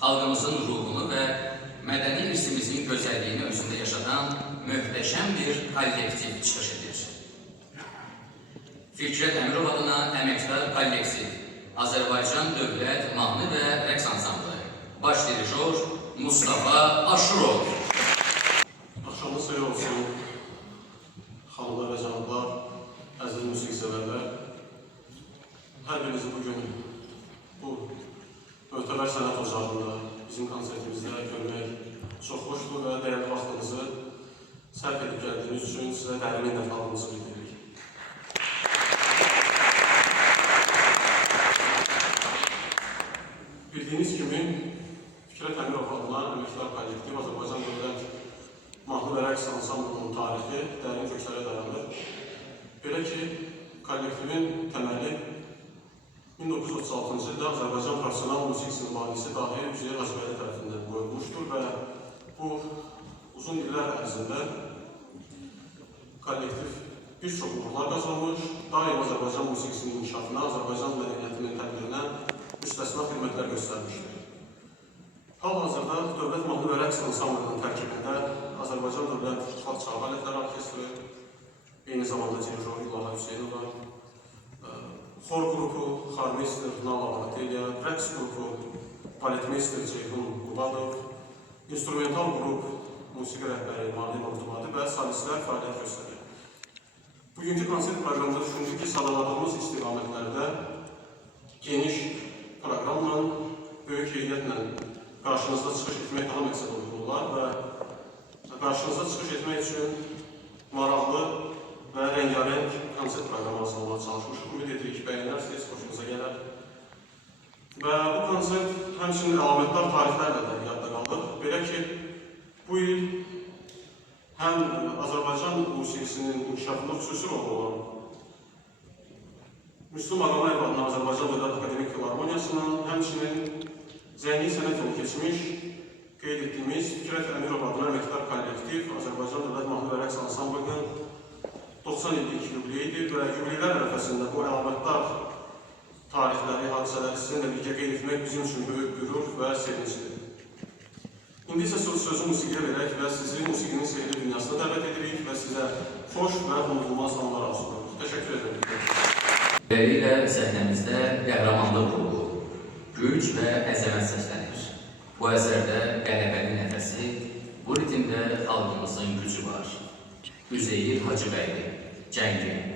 xalqımızın ruhunu və mədəni irsimizin gözəlliyini özündə yaşadan möhtəşəm bir kollektiv çıxış edir. Fikrət Əmirov adına əməkdar kollektiv, Azərbaycan Dövlət Mahnı və Rəqs Ansamblı, baş dirijor Mustafa Aşurov. Axşamınız xeyir olsun, xanımlar və cənablar, əziz musiqi sevərlər. Hər birinizi bugün bu möhtəbər sənət ocağında bizim konsertimizdə görmək çox xoşdur və dəyərli vaxtınızı sərf edib gəldiyiniz üçün sizə dərin minnətdarlığımızı bildiririk. Bildiyiniz kimi, Fikrət Əmirov adına əməkdar kollektiv Azərbaycan Dövlət Mahnı və Rəqs Ansamblının tarixi dərin köklərə dayanır. Belə ki, kollektivin təməli 1936-cı ildə Azərbaycan profesional musiqisinin banisi dahi Üzeyir Hacıbəyli tərəfindən qoyulmuşdur və bu uzun illər ərzində kollektiv bir çox uğurlar qazanmış, daim Azərbaycan musiqisinin inkişafına, Azərbaycan mədəniyyətinin təbliğinə müstəsna xidmətlər göstərmişdir. Hal-hazırda Dövlət Mahnı və Rəqs Ansamblının tərkibində Azərbaycan Dövlət Xalq Çalğı Alətləri Orkestri, eyni zamanda dirijor İlham Hüseynova, xor qrupu Xarmeister Nala Barateliya, rəqs qrupu Baletmeister Ceyhun Qubadov, instrumental qrup musiqi rəhbəri Mali Maqdumadi və solistlər fəaliyyət göstərir. Bugünkü konsert proqramında düşündük ki, sadaladığımız istiqamətlərdə geniş proqramla, böyük heyətlə qarşınızda çıxış etmək daha məqsəd uyğun olar və qarşınızda çıxış etmək üçün maraqlı və rəngarəng konsert proqramı hazırlamağa çalışmışıq. Ümid edirik ki, bəyənərsiniz, xoşunuza gələr. Və bu konsert həmçinin əlamətdar tarixlərlə də yadda qalır. Belə ki, bu il həm Azərbaycan musiqisinin inkişafında xüsusi rol olan Müslüm Ağaməyev adına Azərbaycan Dövlət Akademik Filarmoniyasının, həmçinin zəngin sənət yolu keçmiş, qeyd etdiyimiz Fikrət Əmirov adına əməkdar kollektiv Azərbaycan Dövlət Mahnı və Rəqs Ansamblının 90 illik yubileydir və yubileylər ərəfəsində bu əlamətdar tarixləri, hadisələri sizinlə birgə qeyd etmək bizim üçün böyük qürur və sevincdir. İndi isə sözü musiqiyə verək və sizi musiqinin seyirli dünyasına dəvət edirik və sizə xoş və unudulmaz anlar arzulayırıq. Təşəkkür ederim. Beləliklə səhnəmizdə qəhrəmanlıq ruhu, güc və əzəmət səslənir. Bu əsərdə qələbənin nəfəsi, bu ritimdə xalqımızın gücü var. Üzeyir Hacıbəyli, Cəngi.